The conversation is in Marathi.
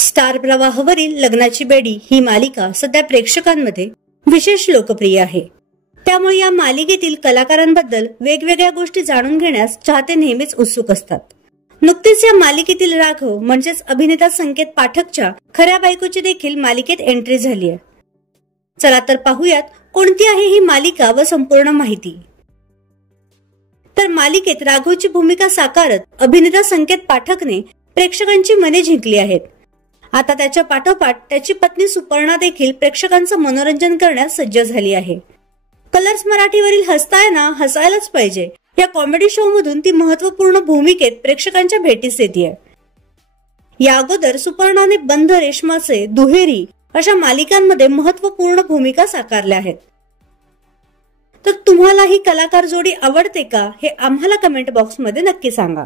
स्टार प्रवाहावरील लग्नाची बेडी ही मालिका सध्या प्रेक्षकांमध्ये विशेष लोकप्रिय आहे। त्यामुळे या मालिकेतील कलाकारांबद्दल वेगवेगळ्या गोष्टी जाणून घेण्यास चाहते नेहमीच उत्सुक असतात। नुकतीच या मालिकेतील राघव म्हणजेच अभिनेता संकेत पाठकच्या खऱ्या बायकोची देखील मालिकेत एंट्री झाली आहे। चला तर पाहूयात कोणती आहे ही मालिका व संपूर्ण माहिती। तर मालिकेत राघवची भूमिका साकारत अभिनेता संकेत पाठकने प्रेक्षकांची मने जिंकली आहेत। आता त्याच्या पाठोपाठ त्याची पत्नी सुपर्णा देखील प्रेक्षकांचं मनोरंजन करण्यास सज्ज झाली आहे। कलर्स मराठीवरील हसताय ना हसायलाच पाहिजे या कॉमेडी शो मधून ती महत्त्वपूर्ण भूमिकेत प्रेक्षकांच्या भेटीस येते। या अगोदर सुपर्णाने बंध रेशमाचे, दुहेरी अशा मालिकांमध्ये महत्त्वपूर्ण भूमिका साकारल्या आहेत। तर तुम्हाला ही कलाकार जोडी आवडते का हे आम्हाला कमेंट बॉक्स मध्ये नक्की सांगा।